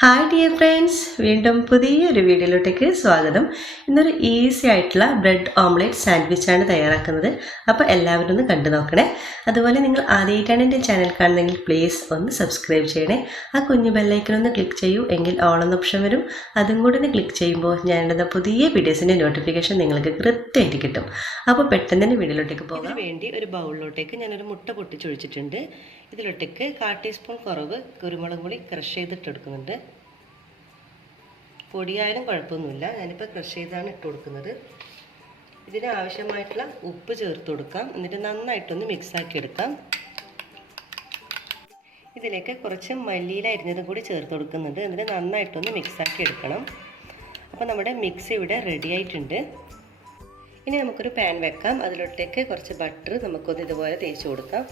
Hi dear friends, വീണ്ടും പുതിയൊരു വീഡിയോയിലോട്ടേക്ക് സ്വാഗതം. ഇന്നൊരു ഈസി ആയിട്ടുള്ള ബ്രെഡ് ഓംലെറ്റ് സാൻഡ്വിച്ചാണ് തയ്യാറാക്കുന്നത്. അപ്പോൾ എല്ലാവരും ഒന്ന് കണ്ടു നോക്കണേ. അതുപോലെ നിങ്ങൾ ആദ്യമായിട്ടാണ് എൻ്റെ ചാനൽ കാണുന്നതെങ്കിൽ പ്ലീസ് ഒന്ന് സബ്സ്ക്രൈബ് ചെയ്യണേ. ആ കുഞ്ഞു ബെല്ലൈക്കൺ ഒന്ന് ക്ലിക്ക് ചെയ്യൂ, എങ്കിൽ ഓൾ എന്ന ഓപ്ഷൻ വരും. അതും കൂടി ഒന്ന് ക്ലിക്ക് ചെയ്യുമ്പോൾ ഞാൻ ഇടുന്ന പുതിയ വീഡിയോസിൻ്റെ നോട്ടിഫിക്കേഷൻ നിങ്ങൾക്ക് കൃത്യമായിട്ട് കിട്ടും. അപ്പോൾ പെട്ടെന്ന് തന്നെ വീഡിയോയിലോട്ടേക്ക് പോകാൻ വേണ്ടി ഒരു ബൗളിലോട്ടേക്ക് ഞാനൊരു മുട്ട പൊട്ടിച്ചൊഴിച്ചിട്ടുണ്ട്. ഇതിലോട്ടേക്ക് 1/4 ടീസ്പൂൺ കുറവ് കുരുമുളക് പൊടി ക്രഷ് ചെയ്തിട്ട് എടുക്കുന്നുണ്ട്. പൊടിയായാലും കുഴപ്പമൊന്നുമില്ല, ഞാനിപ്പോൾ ക്രഷ് ചെയ്താണ് ഇട്ട് കൊടുക്കുന്നത്. ഇതിന് ആവശ്യമായിട്ടുള്ള ഉപ്പ് ചേർത്ത് കൊടുക്കാം. എന്നിട്ട് നന്നായിട്ടൊന്ന് മിക്സാക്കി എടുക്കാം. ഇതിലേക്ക് കുറച്ച് മല്ലിയില അരിഞ്ഞതും കൂടി ചേർത്ത് കൊടുക്കുന്നുണ്ട്. എന്നിട്ട് നന്നായിട്ടൊന്ന് മിക്സാക്കി എടുക്കണം. അപ്പോൾ നമ്മുടെ മിക്സ് ഇവിടെ റെഡി ആയിട്ടുണ്ട്. ഇനി നമുക്കൊരു പാൻ വെക്കാം. അതിലോട്ടേക്ക് കുറച്ച് ബട്ടർ നമുക്കൊന്ന് ഇതുപോലെ തേച്ച് കൊടുക്കാം.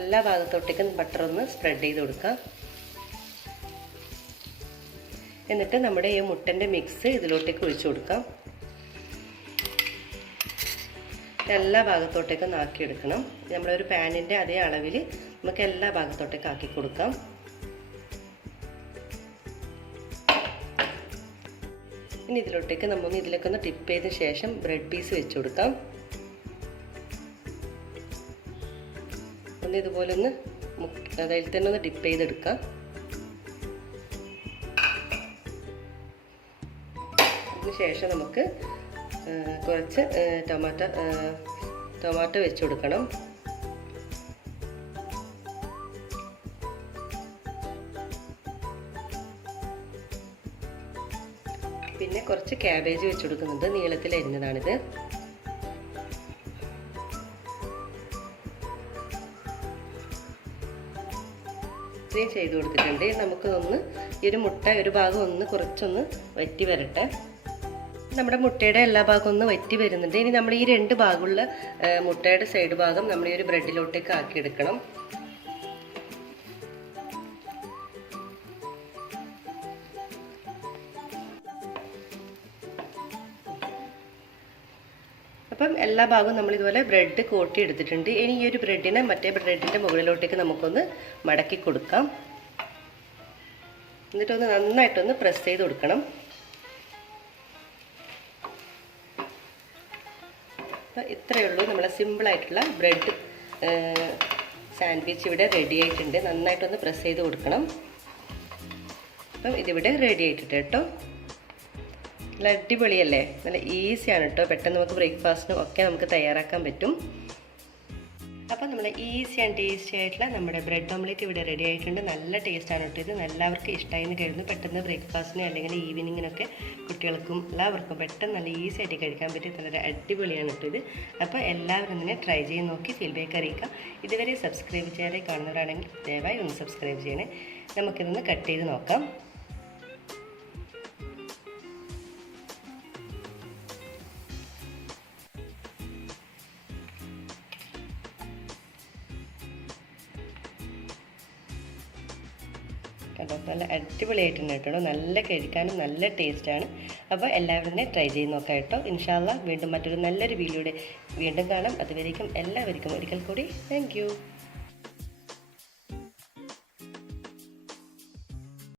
എല്ലാ ഭാഗത്തോട്ടേക്കും ബട്ടർ ഒന്ന് സ്പ്രെഡ് ചെയ്ത് കൊടുക്കാം. എന്നിട്ട് നമ്മുടെ ഈ മുട്ടൻ്റെ മിക്സ് ഇതിലോട്ടേക്ക് ഒഴിച്ചു കൊടുക്കാം. എല്ലാ ഭാഗത്തോട്ടേക്കും ആക്കിയെടുക്കണം. നമ്മളൊരു പാനിൻ്റെ അതേ അളവിൽ നമുക്ക് എല്ലാ ഭാഗത്തോട്ടേക്ക് ആക്കി കൊടുക്കാം. ഇനി ഇതിലോട്ടേക്ക് നമ്മൾ ഇതിലേക്ക് ഒന്ന് ടിപ്പ് ചെയ്ത ശേഷം ബ്രെഡ് പീസ് വെച്ച് കൊടുക്കാം. ഒന്ന് ഇതുപോലെ ഒന്ന് അതിൽ തന്നെ ഒന്ന് ഡിപ്പ് ചെയ്തെടുക്കാം. അതിനുശേഷം നമുക്ക് കുറച്ച് ടൊമാറ്റോ വെച്ച് കൊടുക്കണം. പിന്നെ കുറച്ച് ക്യാബേജ് വെച്ച് കൊടുക്കുന്നുണ്ട്. നീളത്തിൽ അരിഞ്ഞതാണിത്. ഇത്രയും ചെയ്ത് കൊടുത്തിട്ടുണ്ട്. നമുക്ക് ഈ ഒരു മുട്ട ഒരു ഭാഗം കുറച്ചൊന്ന് വറ്റി വരട്ടെ. നമ്മുടെ മുട്ടയുടെ എല്ലാ ഭാഗവും ഒന്ന് വറ്റി വരുന്നുണ്ട്. ഇനി നമ്മൾ ഈ രണ്ട് ഭാഗമുള്ള മുട്ടയുടെ സൈഡ് ഭാഗം നമ്മൾ ഈ ഒരു ബ്രെഡിലോട്ടേക്ക് ആക്കിയെടുക്കണം. അപ്പം എല്ലാ ഭാഗവും നമ്മൾ ഇതുപോലെ ബ്രെഡ് കോട്ടി എടുത്തിട്ടുണ്ട്. ഇനി ഈ ഒരു ബ്രെഡിനെ മറ്റേ ബ്രെഡിൻ്റെ മുകളിലോട്ടേക്ക് നമുക്കൊന്ന് മടക്കി കൊടുക്കാം. എന്നിട്ടൊന്ന് നന്നായിട്ടൊന്ന് പ്രസ് ചെയ്ത് കൊടുക്കണം. അപ്പോൾ ഇത്രയേ ഉള്ളൂ, നമ്മളെ സിമ്പിളായിട്ടുള്ള ബ്രെഡ് സാൻഡ്വിച്ച് ഇവിടെ റെഡി ആയിട്ടുണ്ട്. നന്നായിട്ടൊന്ന് പ്രസ് ചെയ്ത് കൊടുക്കണം. അപ്പം ഇതിവിടെ റെഡി ആയിട്ടുണ്ട് കേട്ടോ. നല്ല അടിപൊളിയല്ലേ, നല്ല ഈസിയാണ് കേട്ടോ. പെട്ടെന്ന് നമുക്ക് ബ്രേക്ക്ഫാസ്റ്റിനും ഒക്കെ നമുക്ക് തയ്യാറാക്കാൻ പറ്റും. അപ്പോൾ നമ്മൾ ഈസി ആൻഡ് ടേസ്റ്റി ആയിട്ടുള്ള നമ്മുടെ ബ്രെഡ് ഓംലെറ്റ് ഇവിടെ റെഡി ആയിട്ടുണ്ട്. നല്ല ടേസ്റ്റാണ് കേട്ടോ. ഇത് എല്ലാവർക്കും ഇഷ്ടമായി എന്ന് കരുതുന്നു. പെട്ടെന്ന് ബ്രേക്ക്ഫാസ്റ്റിന് അല്ലെങ്കിൽ ഈവനിങ്ങിനൊക്കെ കുട്ടികൾക്കും എല്ലാവർക്കും പെട്ടെന്ന് നല്ല ഈസി ആയിട്ട് കഴിക്കാൻ പറ്റിയ നല്ല അടിപൊളിയാണ് കേട്ടോ ഇത്. അപ്പോൾ എല്ലാവരും തന്നെ ട്രൈ ചെയ്ത് നോക്കി ഫീഡ്ബാക്ക് അറിയിക്കാം. ഇതുവരെ സബ്സ്ക്രൈബ് ചെയ്യാതെ കാണുന്നവരാണെങ്കിൽ ദയവായി ഒന്ന് സബ്സ്ക്രൈബ് ചെയ്യണേ. നമുക്കിതൊന്ന് കട്ട് ചെയ്ത് നോക്കാം. നല്ല അടിപൊളിയായിട്ടുണ്ട് കേട്ടോ. നല്ല കഴിക്കാനും നല്ല ടേസ്റ്റാണ്. അപ്പോൾ എല്ലാവരും തന്നെ ട്രൈ ചെയ്ത് നോക്കാം കേട്ടോ. ഇൻഷാ അല്ലാഹ് വീണ്ടും മറ്റൊരു നല്ലൊരു വീഡിയോയുടെ വീണ്ടും കാണാം. അതുവരേക്കും എല്ലാവർക്കും ഒരിക്കൽ കൂടി താങ്ക് യു.